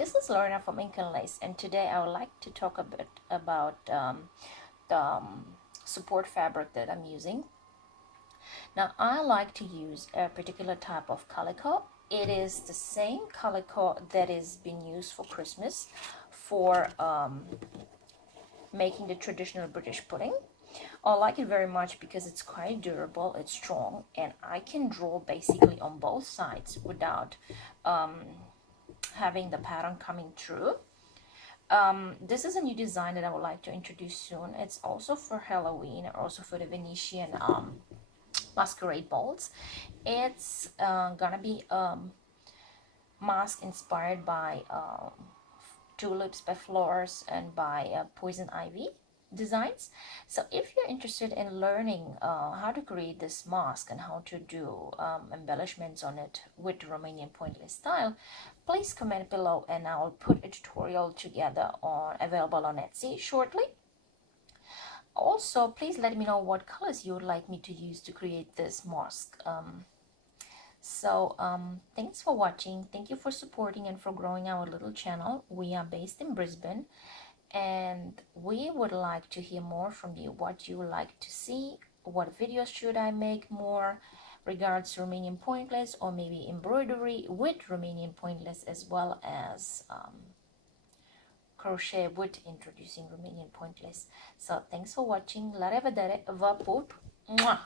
This is Lorena from Ink and Lace, and today I would like to talk a bit about the support fabric that I'm using. Now, I like to use a particular type of calico. It is the same calico that is being used for Christmas for making the traditional British pudding. I like it very much because it's quite durable, it's strong, and I can draw basically on both sides without having the pattern coming through. This is a new design that I would like to introduce soon. It's also for Halloween, also for the Venetian masquerade balls. It's gonna be mask inspired by tulips by flowers and by poison ivy designs. So if you're interested in learning how to create this mask and how to do embellishments on it with Romanian pointless style, please comment below and I'll put a tutorial together available on Etsy shortly. Also, please let me know what colors you would like me to use to create this mask. Thanks for watching. Thank you for supporting and for growing our little channel. We are based in Brisbane and we would like to hear more from you. What you would like to see, what videos should I make more regards to Romanian pointless, or maybe embroidery with Romanian pointless, as well as crochet with introducing Romanian pointless. So thanks for watching. La revedere, vă pup! Mwah!